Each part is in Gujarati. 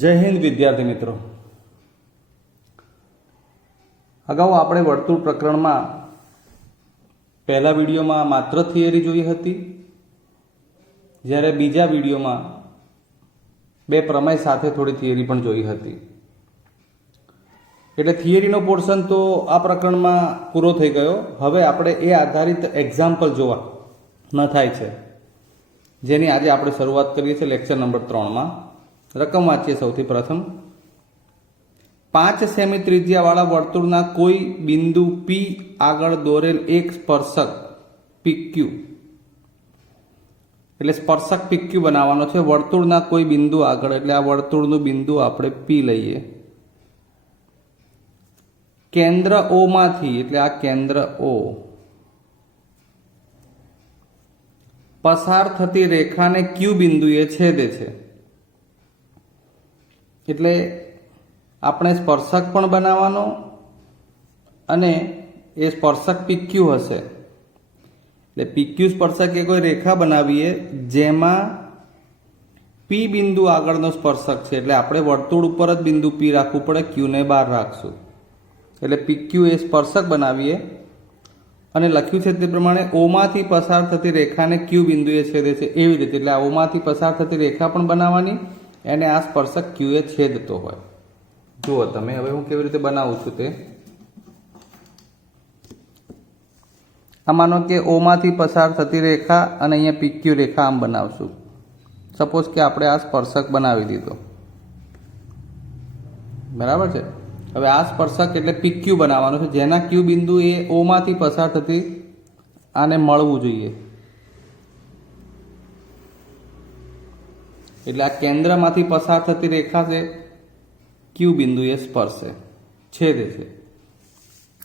જય હિન્દ વિદ્યાર્થી મિત્રો, અગાઉ આપણે વર્તુળ પ્રકરણમાં પહેલા વિડીયોમાં માત્ર થિયરી જોઈ હતી, જ્યારે બીજા વિડીયોમાં બે પ્રમેય સાથે થોડી થિયરી પણ જોઈ હતી. એટલે થિયરીનો પોર્શન તો આ પ્રકરણમાં પૂરો થઈ ગયો. હવે આપણે એ આધારિત એક્ઝામ્પલ જોવા ન થાય છે, જેની આજે આપણે શરૂઆત કરીએ છીએ લેક્ચર નંબર 3માં. રકમ વાંચીએ. સૌથી પ્રથમ, 5 સેમી ત્રિજ્યાવાળા વર્તુળના કોઈ બિંદુ P આગળ દોરેલ એક સ્પર્શક PQ, એટલે સ્પર્શક PQ બનાવવાનો છે વર્તુળના કોઈ બિંદુ આગળ. એટલે આ વર્તુળનું બિંદુ આપણે P લઈએ. કેન્દ્ર O માંથી, એટલે આ કેન્દ્ર O, પસાર થતી રેખાને Q બિંદુએ છેદે છે. એટલે આપણે સ્પર્શક પણ બનાવવાનો અને એ સ્પર્શક PQ હશે. એટલે PQ સ્પર્શક એ કોઈ રેખા બનાવીએ જેમાં P બિંદુ આગળનો સ્પર્શક છે. એટલે આપણે વર્તુળ ઉપર જ બિંદુ P રાખવું પડે, Q ને બહાર રાખશું. એટલે PQ એ સ્પર્શક બનાવીએ અને લખ્યું છે તે પ્રમાણે O માંથી પસાર થતી રેખાને Q બિંદુએ છેદે છે. એવી રીતે એટલે આ O માંથી પસાર થતી રેખા પણ બનાવવાની એને આ સ્પર્શક Q એ છેદતો હોય. જુઓ તમે, હવે હું કેવી રીતે બનાવું છું તે. આ માનો કે O માંથી પસાર થતી રેખા અને અહીંયા PQ રેખા આમ બનાવશું. સપોઝ કે આપણે આ સ્પર્શક બનાવી દીધો, બરાબર છે. હવે આ સ્પર્શક એટલે PQ બનાવવાનો છે, જેના Q બિંદુ એ O માંથી પસાર થતી આને મળવું જોઈએ. એટલે આ કેન્દ્રમાંથી પસાર થતી રેખા છે Q બિંદુ એ સ્પર્શે, છેદે છે.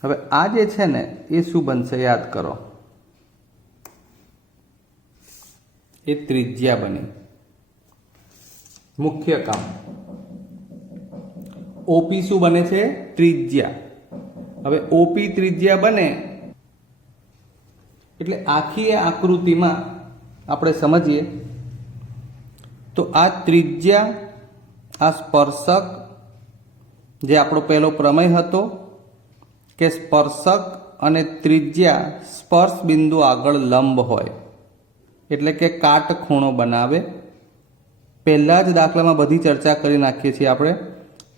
હવે આ જે છે ને એ શું બનશે યાદ કરો, એ ત્રિજ્યા બની. મુખ્ય કામ OP શું બને છે? ત્રિજ્યા. હવે OP ત્રિજ્યા બને એટલે આખી આકૃતિમાં આપણે સમજીએ તો આ ત્રિજ્યા, આ સ્પર્શક, જે આપણો પહેલો પ્રમેય હતો કે સ્પર્શક અને ત્રિજ્યા સ્પર્શ બિંદુ આગળ લંબ હોય, એટલે કે કાટખૂણો બનાવે. પહેલા જ દાખલામાં બધી ચર્ચા કરી નાખીએ છીએ આપણે.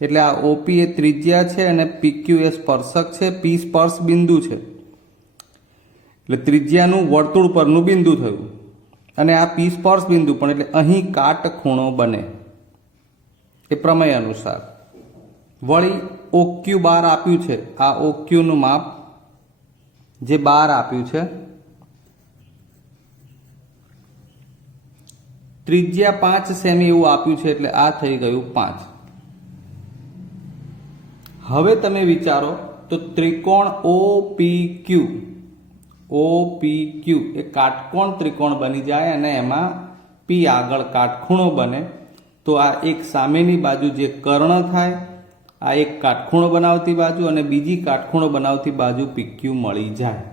એટલે આ OP એ ત્રિજ્યા છે અને PQ એ સ્પર્શક છે. P સ્પર્શ બિંદુ છે, એટલે ત્રિજ્યાનું વર્તુળ પરનું બિંદુ થયું અને આ P સ્પર્શ બિંદુ પણ, એટલે અહીં કાટખૂણો બને એ પ્રમેય અનુસાર. વળી OQ બાર આપ્યું છે, આ OQ નું માપ જે બાર આપ્યું છે, ત્રિજ્યા 5 સેમી એવું આપ્યું છે, એટલે આ થઈ ગયું 5. હવે તમે વિચારો તો ત્રિકોણ OPQ એ કાટકોણ ત્રિકોણ બની જાય અને એમાં P આગળ કાટખૂણો બને. તો આ એક સામેની બાજુ જે કર્ણ થાય, આ એક કાટખૂણો બનાવતી બાજુ અને બીજી કાટખૂણો બનાવતી બાજુ PQ મળી જાય.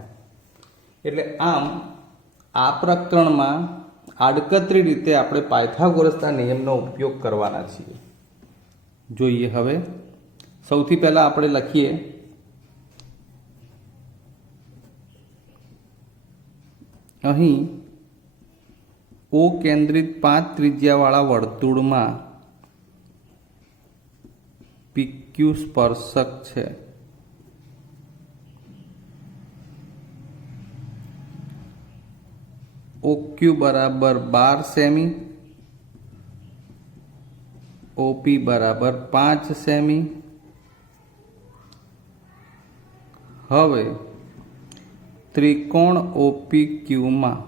એટલે આમ આ પ્રકરણમાં આડકતરી રીતે આપણે પાયથાગોરસના નિયમનો ઉપયોગ કરવાના છીએ. જોઈએ હવે. સૌથી પહેલા આપણે લખીએ અહીં O કેન્દ્રિત 5 ત્રિજ્યાવાળા વર્તુળમાં PQ સ્પર્શક છે. OQ બરાબર 12 સેમી, OP બરાબર 5 સેમી. હવે ત્રિકોણ OPQ માં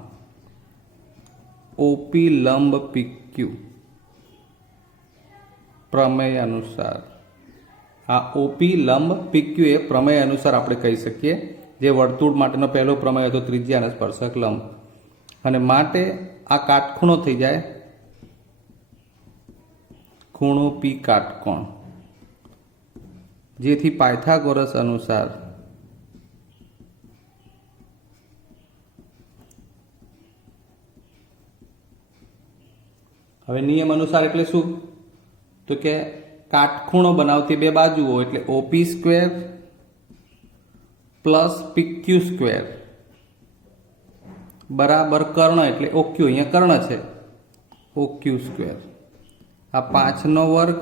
OP લંબ PQ પ્રમેય અનુસાર, આ OP લંબ PQ એ પ્રમેય અનુસાર આપણે કહી શકીએ. જે વર્તુળ માટેનો પહેલો પ્રમેય હતો, ત્રિજ્યા અને સ્પર્શક લંબ, અને માટે આ કાટખૂણો થઈ જાય ખૂણો P કાટકોણ, જેથી પાયથાગોરસ અનુસાર હવે નિયમ અનુસાર એટલે શું? તો કે કાટખૂણો બનાવતી બે બાજુઓ એટલે OP square plus PQ square બરાબર કર્ણ એટલે ઓક્યુ, અહીંયા કર્ણ છે, ઓક્યુ સ્ક્વેર. આ 5નો વર્ગ,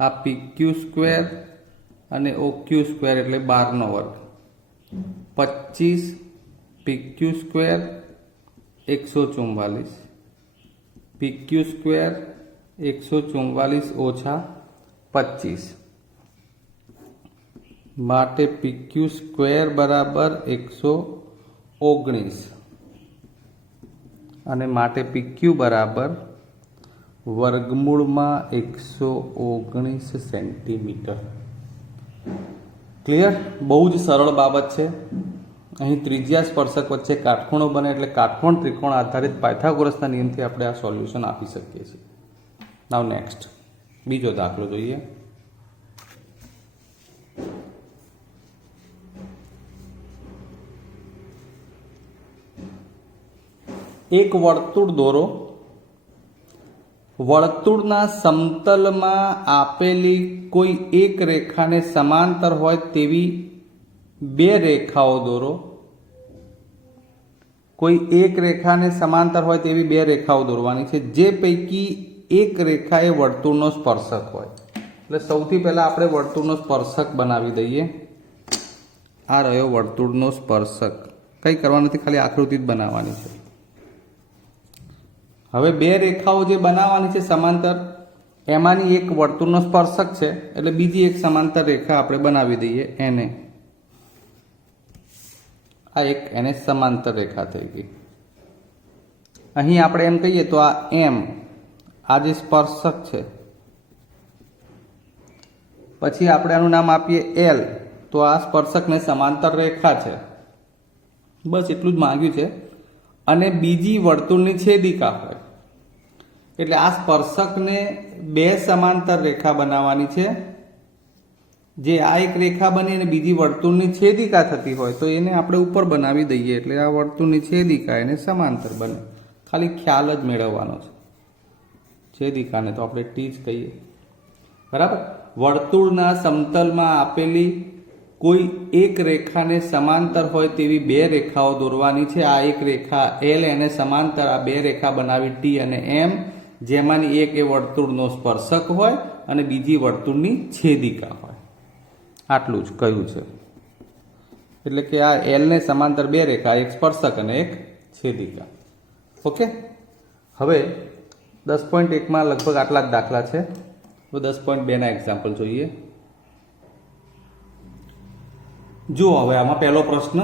આ પીક્યુ સ્ક્વેર અને ઓક્યુ સ્ક્વેર એટલે 12નો વર્ગ. 25 પીક્યુ સ્ક્વેર 144, પીક્યુ સ્ક્વેર 144 ઓછા 25 માટે પીક્યુ સ્ક્વેર બરાબર 119 અને માટે પીક્યુ બરાબર વર્ગમૂળમાં 119 સેન્ટીમીટર. ક્લિયર? બહુ જ સરળ બાબત છે. અહીં ત્રિજ્યા સ્પર્શક વચ્ચે કાટખૂણો બને એટલે કાટકોણ ત્રિકોણ આધારિત પાયથાગોરસના નિયમથી આપણે આ સોલ્યુશન આપી શકીએ છીએ. નાવ નેક્સ્ટ બીજો દાખલો જોઈએ. એક વર્તુળ દોરો. વર્તુળના સમતલમાં આપેલી કોઈ એક રેખાને સમાંતર હોય તેવી બે રેખાઓ દોરો. કોઈ એક રેખાને સમાંતર હોય તેવી બે રેખાઓ દોરવાની છે, જે પૈકી એક રેખા એ વર્તુળનો સ્પર્શક હોય. એટલે સૌથી પહેલા આપણે વર્તુળનો સ્પર્શક બનાવી દઈએ. આ રહ્યો વર્તુળનો સ્પર્શક. કંઈ કરવાનું નથી, ખાલી આકૃતિ જ બનાવવાની છે. હવે બે રેખાઓ જે બનાવવાની છે સમાંતર, એમાંની એક વર્તુળનો સ્પર્શક છે એટલે બીજી એક સમાંતર રેખા આપણે બનાવી દઈએ એને. આ એક એને સમાંતર રેખા થઈ ગઈ. અહીં આપણે એમ કહીએ તો આ એમ, આ જે સ્પર્શક છે, પછી આપણે આનું નામ આપીએ એલ, તો આ સ્પર્શકને સમાંતર રેખા છે. બસ એટલું જ માંગ્યું છે. અને બીજી વર્તુળની છેદિકા હોય એટલે આ સ્પર્શકને બે સમાંતર રેખા બનાવવાની છે. જે આ એક રેખા બની અને બીજી વર્તુળની છેદિકા થતી હોય તો એને આપણે ઉપર બનાવી દઈએ એટલે આ વર્તુળની છેદિકા એને સમાંતર બને. ખાલી ખ્યાલ જ મેળવવાનો છે. છેદિકાને તો આપણે ટી જ કહીએ, બરાબર. વર્તુળના સમતલમાં આપેલી કોઈ એક રેખાને સમાંતર હોય તેવી બે રેખાઓ દોરવાની છે. આ એક રેખા એલ એને સમાંતર આ બે રેખા બનાવી ટી અને એમ, જેમાંની એક એ વર્તુળનો સ્પર્શક હોય અને બીજી વર્તુળની છેદિકા હોય. આટલું જ કહ્યું છે. એટલે કે આ એલને સમાંતર બે રેખા, એક સ્પર્શક અને એક છેદિકા. ઓકે. હવે 10.1માં લગભગ આટલા જ દાખલા છે. તો 10.2ના એક્ઝામ્પલ જોઈએ. જુઓ હવે આમાં પહેલો પ્રશ્ન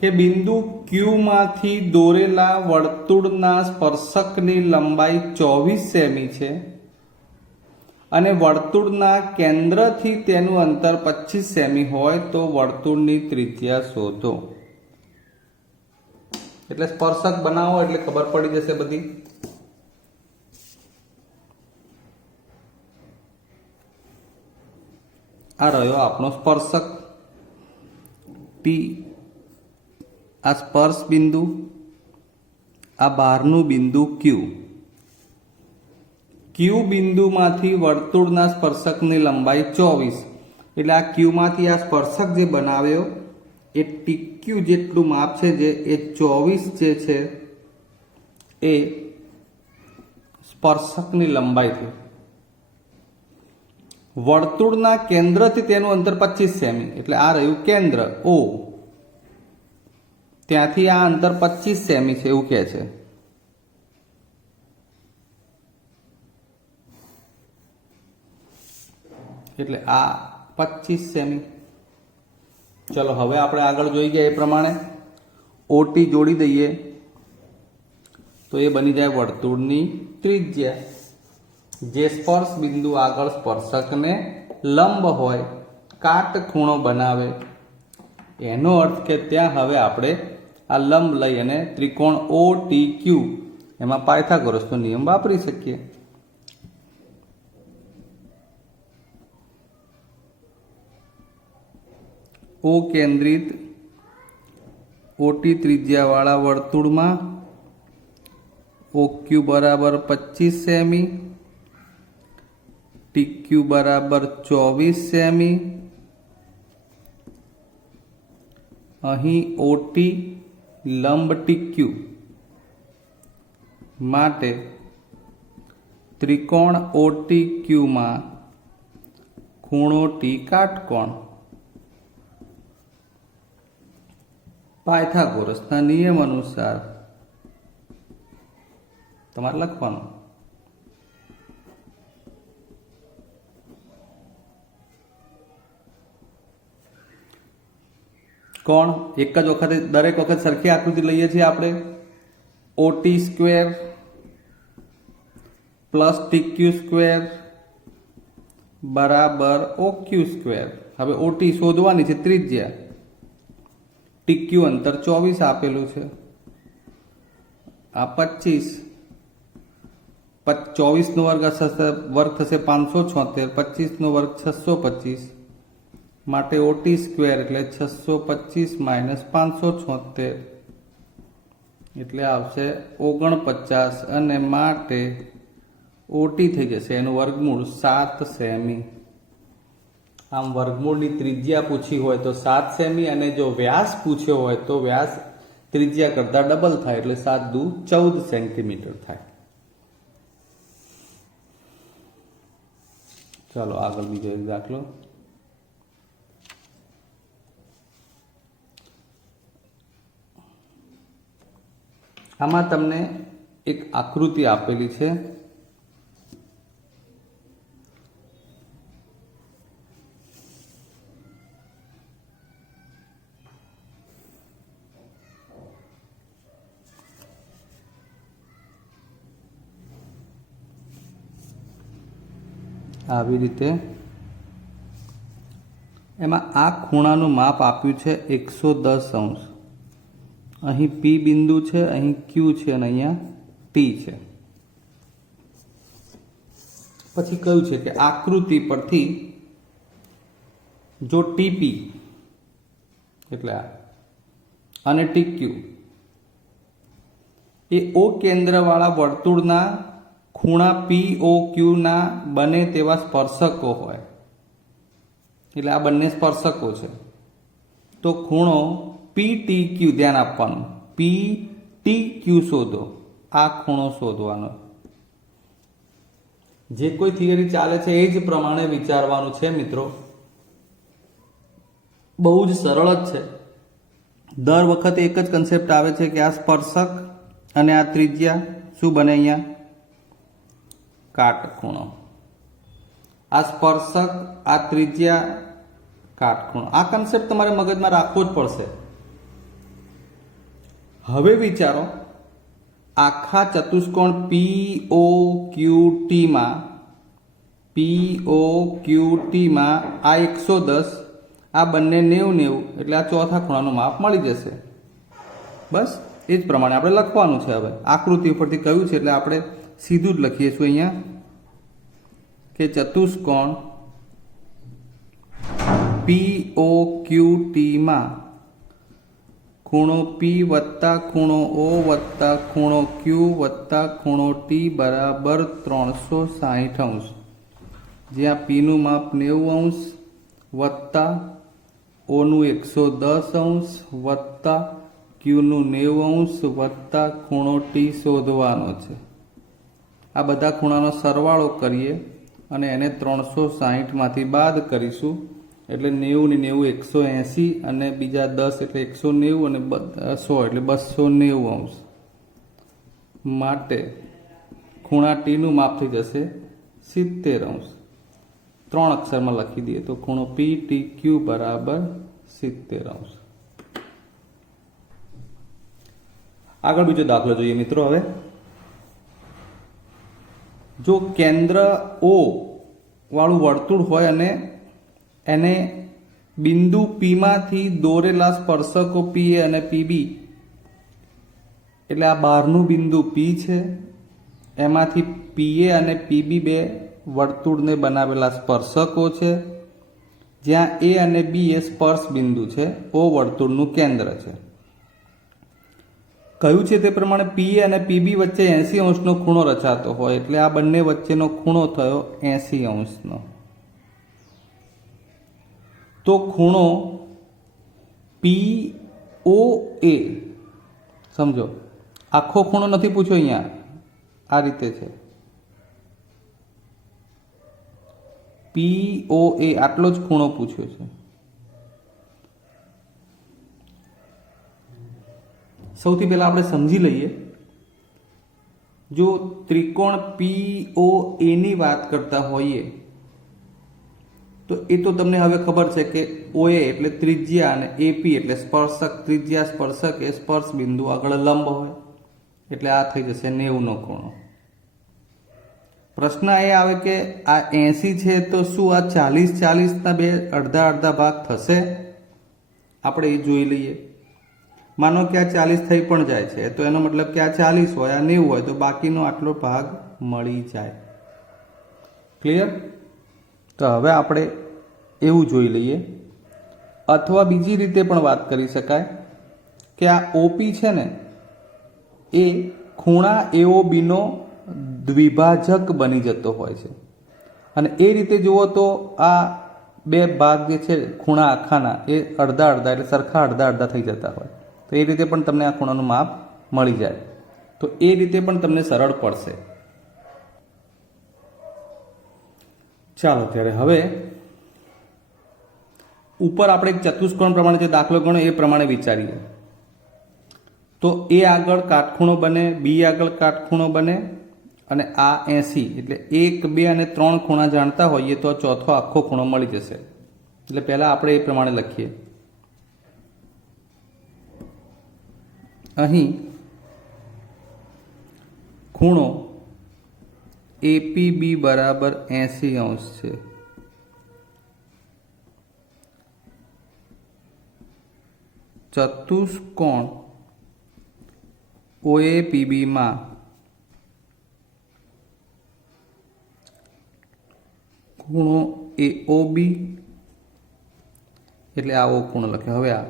કે બિંદુ ક્યુ માંથી દોરેલા વર્તુળના સ્પર્શકની લંબાઈ 24 સેમી છે અને વર્તુળના કેન્દ્રથી તેનું અંતર 25 સેમી હોય તો વર્તુળની ત્રિજ્યા શોધો. એટલે સ્પર્શક બનાવો એટલે ખબર પડી જશે બધી. આ રહ્યો આપણો સ્પર્શક પી, આ સ્પર્શ બિંદુ, આ બહારનું બિંદુ ક્યુ. ક્યુ બિંદુમાંથી વર્તુળના સ્પર્શકની લંબાઈ 24 એટલે આ ક્યુમાંથી આ સ્પર્શક જે બનાવ્યો એ ટીક્યુ જેટલું માપ છે, જે એ 24 જે છે એ સ્પર્શકની લંબાઈ છે. વર્તુળના કેન્દ્રથી તેનું અંતર 25 સેમી એટલે આ રહ્યું કેન્દ્ર ઓ, ત્યાંથી આ અંતર 25 સેમી છે એવું કહે છે. એટલે આ 25 સેમી. ચલો હવે આપણે આગળ જોઈ ગયા એ પ્રમાણે ઓટી જોડી દઈએ તો એ બની જાય વર્તુળની ત્રિજ્યા. જે સ્પર્શ બિંદુ આગળ સ્પર્શકને લંબ હોય, કાટખૂણો બનાવે, એનો અર્થ કે ત્યાં હવે આપણે આ લંબ લઈ અને ત્રિકોણ ઓ ટી ક્યુ એમાં પાયથાગોરસનો નિયમ વાપરી શકીએ. ઓ કેન્દ્રિત ઓટી ત્રિજ્યાવાળા વર્તુળમાં ઓ ક્યુ બરાબર 25 સેમી TQ બરાબર 24 સેમી, અહીં OT લંબ TQ માટે ત્રિકોણ OTQ માં ખૂણો T કાટકોણ. પાયથાગોરસના નિયમ અનુસાર તમારે લખવાનું. કોણ એક જ વખતે દરેક વખત સરખી આકૃતિ લઈએ છીએ આપણે. OT square plus TQ square બરાબર OQ સ્ક્વેર. હવે OT શોધવાની છે ત્રિજ્યા, TQ અંતર 24 આપેલું છે, આ 25, 24 નો વર્ગ થશે 576, 25 નો વર્ગ 625, માટે OT સ્ક્વેર એટલે 625 માઇનસ 576 એટલે આવશે 49, અને માટે OT થઈ જશે એનું વર્ગમૂળ 7 સેમી. આમ વર્ગમૂળની ત્રિજ્યા પૂછી હોય તો 7 સેમી, અને જો વ્યાસ પૂછ્યો હોય તો વ્યાસ ત્રિજ્યા કરતા ડબલ થાય એટલે 7 દુ 14 સેન્ટીમીટર થાય. ચાલો આગળ બીજો એક દાખલો. આમાં તમને એક આકૃતિ આપેલી છે. આવી રીતે એમાં આ ખૂણાનું માપ આપ્યું છે 110 અંશ. અહીં P બિંદુ છે, અહીં Q છે, અને અહીંયા T છે. પછી કહ્યું છે કે આકૃતિ પરથી જો TP એટલે આ અને TQ એ O કેન્દ્રવાળા વર્તુળના ખૂણા POQ ના બને તેવા સ્પર્શકો હોય, એટલે આ બંને સ્પર્શકો છે, તો ખૂણો PTQ ધ્યાન આપવાનું, PTQ શોધો, આ ખૂણો શોધવાનો. જે કોઈ થિયરી ચાલે છે એ જ પ્રમાણે વિચારવાનું છે મિત્રો. બહુ જ સરળ જ છે. દર વખતે એક જ કન્સેપ્ટ આવે છે કે આ સ્પર્શક અને આ ત્રિજ્યા શું બને અહીંયા કાટખૂણો. આ સ્પર્શક, આ ત્રિજ્યા, કાટખૂણો. આ કન્સેપ્ટ તમારે મગજમાં રાખવો જ પડશે. હવે વિચારો આખા ચતુષ્કોણ POQT માં આ 110, આ બંને 90 એટલે આ ચોથા ખૂણાનું માપ મળી જશે. બસ એ જ પ્રમાણે આપણે લખવાનું છે. હવે આકૃતિ ઉપરથી કહ્યું છે એટલે આપણે સીધું જ લખીએ છીએ અહીંયા કે ચતુષ્કોણ POQT માં ખૂણો P વત્તા ખૂણો O વત્તા ખૂણો Q વત્તા ખૂણો T બરાબર 360 અંશ, જ્યાં P નું માપ 90 અંશ વત્તા O નું 110 અંશ વત્તા Q નું 90 અંશ વત્તા ખૂણો T શોધવાનો છે. આ બધા ખૂણાનો સરવાળો કરીએ અને એને 360 માંથી બાદ કરીશું એટલે 90 ને 90 180, અને બીજા 10 એટલે 190, અને 100 એટલે 290 અંશ. માટે ખૂણા T નું માપ થઈ જશે 70 અંશ. 3 અક્ષરમાં લખી દઈએ તો ખૂણો PTQ બરાબર 70 અંશ. આગળ બીજો દાખલો જોઈએ મિત્રો. હવે જો કેન્દ્ર O વાળું વર્તુળ હોય અને એને બિંદુ P માંથી દોરેલા સ્પર્શકો PA અને PB, એટલે આ બહારનું બિંદુ P છે, એમાંથી PA અને PB બે વર્તુળને બનાવેલા સ્પર્શકો છે, જ્યાં A અને B એ સ્પર્શ બિંદુ છે, O વર્તુળનું કેન્દ્ર છે. કહ્યું છે તે પ્રમાણે પીએ અને પીબી વચ્ચે 80 અંશનો ખૂણો રચાતો હોય એટલે આ બંને વચ્ચેનો ખૂણો થયો 80 અંશનો. તો ખૂણો POA, સમજો આખો ખૂણો નથી પૂછ્યો, અહીંયા આ રીતે છે POA, આટલો જ ખૂણો પૂછ્યો છે. સૌથી પહેલા આપણે સમજી લઈએ, જો ત્રિકોણ POA ની વાત કરતા હોઈએ તો એ તો તમને હવે ખબર છે કે OA એટલે ત્રિજ્યા અને AP એટલે સ્પર્શક. ત્રિજ્યા સ્પર્શક એ સ્પર્શ બિંદુ આગળ લંબ હોય એટલે આ થઈ જશે 90નો ખૂણો. પ્રશ્ન એ આવે કે આ 80 છે તો શું આ 40-40ના બે અડધા અડધા ભાગ થશે? આપણે એ જોઈ લઈએ. માનો કે આ 40 થઈ પણ જાય છે તો એનો મતલબ કે આ 40 હોય, આ 90 હોય તો બાકીનો આટલો ભાગ મળી જાય. ક્લિયર? તો હવે આપણે એવું જોઈ લઈએ. અથવા બીજી રીતે પણ વાત કરી શકાય કે આ OP છે ને એ ખૂણા AOB નો દ્વિભાજક બની જતો હોય છે. અને એ રીતે જુઓ તો આ બે ભાગ જે છે ખૂણા આખાના એ અડધા અડધા એટલે સરખા અડધા અડધા થઈ જતા હોય. તો એ રીતે પણ તમને આ ખૂણાનું માપ મળી જાય. તો એ રીતે પણ તમને સરળ પડશે. ચાલો ત્યારે હવે ઉપર આપણે એક ચતુષ્કોણ પ્રમાણે જે દાખલો ગણ્યો એ પ્રમાણે વિચારીએ. તો A આગળ કાટખૂણો બને, B આગળ કાટખૂણો બને અને આ 80 એટલે 1, 2 અને 3 ખૂણા જાણતા હોઈએ તો ચોથો આખો ખૂણો મળી જશે. એટલે પહેલા આપણે એ પ્રમાણે લખીએ. અહીં ખૂણો APB બરાબર 80 અંશ છે. ચતુષ્કોણ OAPB માં ખૂણો AOB એટલે આવો ખૂણો લખે. હવે આ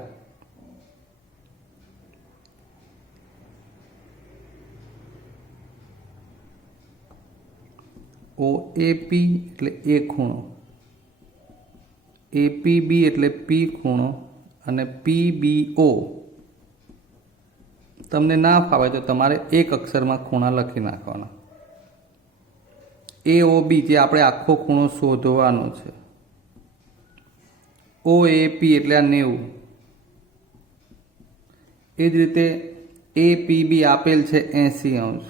OAP એટલે A ખૂણો, APB એટલે P ખૂણો અને PBO. તમને ના ફાવે તો તમારે એક અક્ષરમાં ખૂણા લખી નાખવાના. AOB જે આપણે આખો ખૂણો શોધવાનો છે. OAP એટલે આ 90. એ જ રીતે APB આપેલ છે 80 અંશ.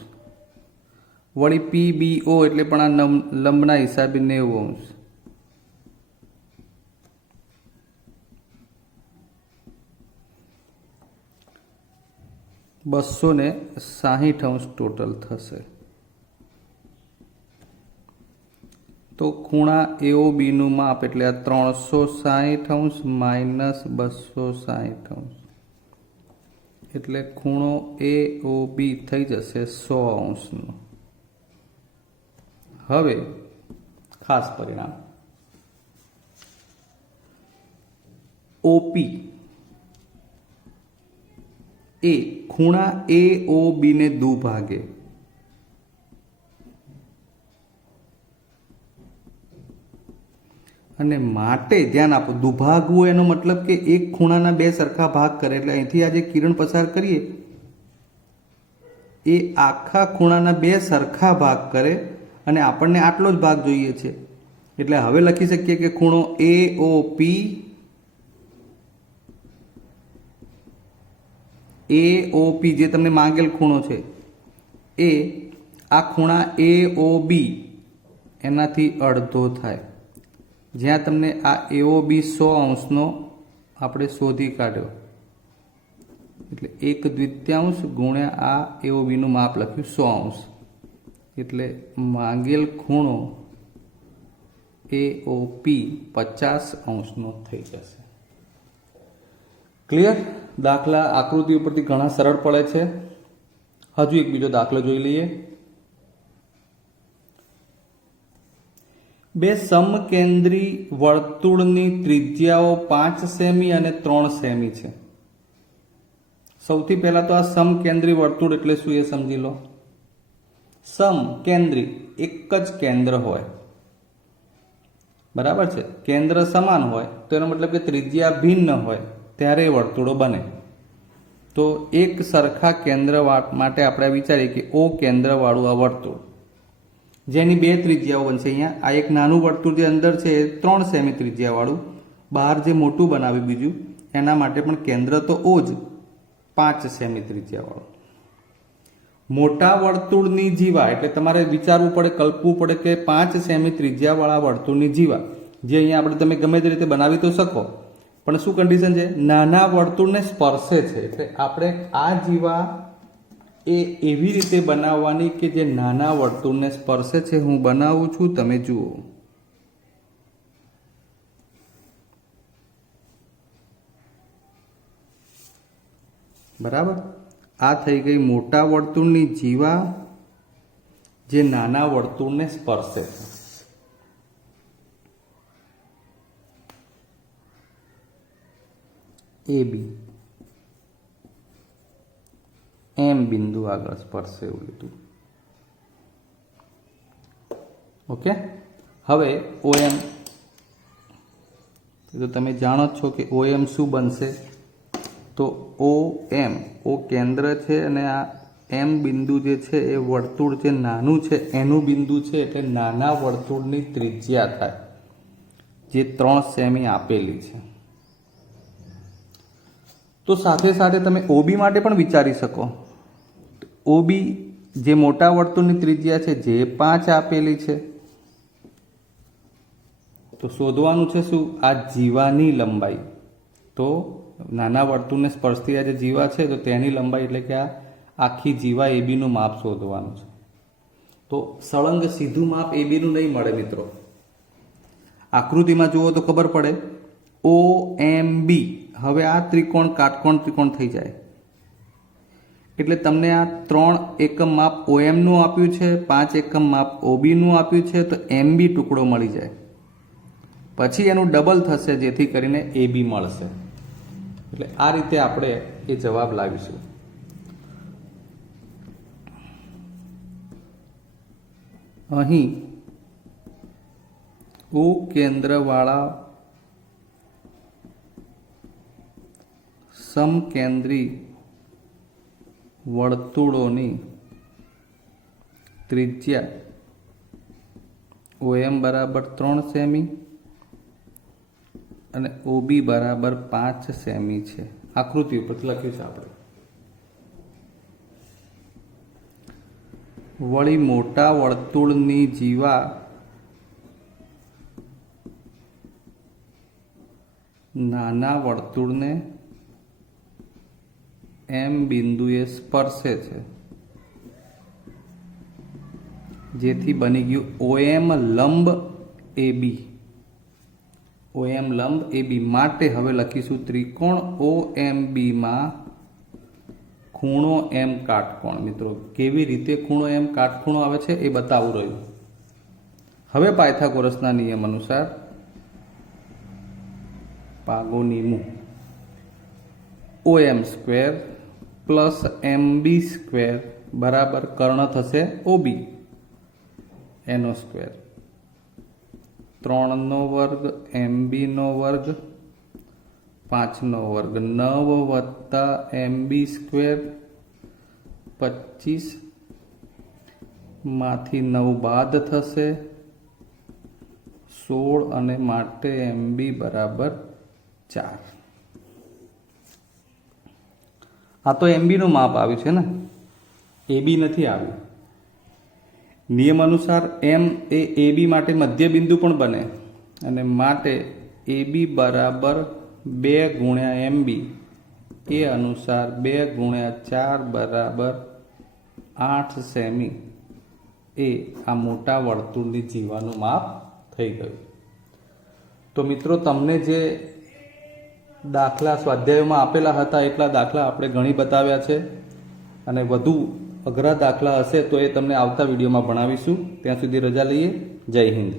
વળી PBO એટલે પણ આ લંબના હિસાબે 90 અંશ. $260 અંશ ટોટલ થશે. તો ખૂણા AOB નું માપ એટલે આ 360 અંશ માઇનસ 260 અંશ એટલે ખૂણો AOB થઈ જશે 100 અંશનો. હવે ખાસ પરિણામ OP એ ખૂણા AOB ને દુભાગે. અને માટે ધ્યાન આપો, દુભાગવું એનો મતલબ કે એક ખૂણાના બે સરખા ભાગ કરે. એટલે અહીંથી આ જે કિરણ પસાર કરીએ એ આખા ખૂણાના બે સરખા ભાગ કરે અને આપણને આટલો જ ભાગ જોઈએ છે. એટલે હવે લખી શકીએ કે ખૂણો AOP જે તમને માંગેલ ખૂણો છે એ આ ખૂણા AOB એનાથી અડધો થાય. જ્યાં તમને આ AOB 100 અંશનો આપણે શોધી કાઢ્યો એટલે 1/2 ગુણ્યા આ AOB નું માપ લખ્યું 100 અંશ એટલે માંગેલ ખૂણો AOP 50 અંશનો થઈ જશે. ક્લિયર? દાખલા આકૃતિ ઉપરથી ઘણા સરળ પડે છે. હજુ એક બીજો દાખલો જોઈ લઈએ. બે સમકેન્દ્રી વર્તુળની ત્રિજ્યાઓ 5 સેમી અને 3 સેમી છે. સૌથી પહેલા તો આ સમકેન્દ્રી વર્તુળ એટલે શું એ સમજી લો. સમકેન્દ્રી એક જ કેન્દ્ર હોય, બરાબર છે. કેન્દ્ર સમાન હોય તો એનો મતલબ કે ત્રિજ્યા ભિન્ન હોય ત્યારે વર્તુળો બને. તો એક સરખા કેન્દ્ર માટે આપણે વિચારીએ કે ઓ કેન્દ્રવાળું આ વર્તુળ જેની બે ત્રિજ્યાઓ બનશે. અહીંયા આ એક નાનું વર્તુળ જે અંદર છે એ 3 સેમી ત્રિજ્યાવાળું, બહાર જે મોટું બનાવ્યું બીજું એના માટે પણ કેન્દ્ર તો ઓ જ 5 સેમી ત્રિજ્યાવાળું. મોટા વર્તુળની જીવા એટલે તમારે વિચારવું પડે, કલ્પવું પડે કે 5 સેમી ત્રિજ્યાવાળા વર્તુળની જીવા જે અહીંયા આપણે તમે ગમે તે રીતે બનાવી તો શકો, પણ શું કન્ડિશન છે? નાના વર્તુળને સ્પર્શે છે. એટલે આપણે આ જીવા એ એવી રીતે બનાવવાની કે જે નાના વર્તુળને સ્પર્શે છે. હું બનાવું છું, તમે જુઓ. બરાબર, આ થઈ ગઈ મોટા વર્તુળની જીવા જે નાના વર્તુળને સ્પર્શે છે. એ બી એમ બિંદુ આગળ સ્પર્શે એવું લીધું. ઓકે, હવે OM તો તમે જાણો જ છો કે OM શું બનશે? તો OM ઓ કેન્દ્ર છે અને આ M બિંદુ જે છે એ વર્તુળ જે નાનું છે એનું બિંદુ છે, એટલે નાના વર્તુળની ત્રિજ્યા થાય જે 3 સેમી આપેલી છે. તો સાથે સાથે તમે OB માટે પણ વિચારી શકો. OB જે મોટા વર્તુળની ત્રિજ્યા છે જે 5 આપેલી છે, તો શોધવાનું છે શું? આ જીવાની લંબાઈ. તો નાના વર્તુળને સ્પર્શતી આ જે જીવા છે તો તેની લંબાઈ એટલે કે આ આખી જીવા ABનું માપ શોધવાનું છે. તો સળંગ સીધું માપ ABનું નહીં મળે મિત્રો. આકૃતિમાં જુઓ તો ખબર પડે. OMB હવે આ ત્રિકોણ કાટકોણ ત્રિકોણ થઈ જાય એટલે તમને આ 3 એકમ માપ OM નું આપ્યું છે, 5 એકમ માપ OB નું આપ્યું છે, તો MB ટુકડો મળી જાય. પછી એનું ડબલ થશે જેથી કરીને AB મળશે. એટલે આ રીતે આપણે એ જવાબ લાવીશું. અહીં ઓ કેન્દ્રવાળા સમકેન્દ્રી વર્તુળોની ત્રિજ્યા OM બરાબર 3 સેમી અને OB બરાબર 5 સેમી છે. આકૃતિ ઉપર લખ્યું છે આપણે. વળી મોટા વર્તુળની જીવા નાના વર્તુળને M બિંદુએ સ્પર્શે છે જેથી બની ગયું OM લંબ AB. OM લંબ AB માટે હવે લખીશું ત્રિકોણ OMB માં ખૂણો M કાટકોણ. મિત્રો કેવી રીતે ખૂણો M કાટખૂણો આવે છે એ બતાવું રહ્યું. હવે પાયથાગોરસના નિયમ અનુસાર પાગોનીમું OM square plus MB square બરાબર કર્ણ થશે OB એનો સ્ક્વેર, 3 નો વર્ગ MB નો વર્ગ 5 નો વર્ગ 9 વત્તા MB સ્ક્વેર 25 માંથી 9 બાદ થશે 16 અને માટે MB બરાબર 4. આ તો MB નું માપ આવ્યું છે ને, AB નથી આવ્યું. નિયમ અનુસાર M એ AB માટે મધ્ય બિંદુ પણ બને અને માટે AB બરાબર 2 ગુણ્યા MB એ અનુસાર 2 ગુણ્યા 4 બરાબર 8 સેમી એ આ મોટા વર્તુળની જીવાનું માપ થઈ ગયું. તો મિત્રો તમને જે દાખલા સ્વાધ્યાયોમાં આપેલા હતા એટલા દાખલા આપણે ગણી બતાવ્યા છે અને વધુ અઘરા દાખલા હશે તો એ તમને આવતા વિડીયોમાં ભણાવીશું. ત્યાં સુધી રજા લઈએ. જય હિન્દ.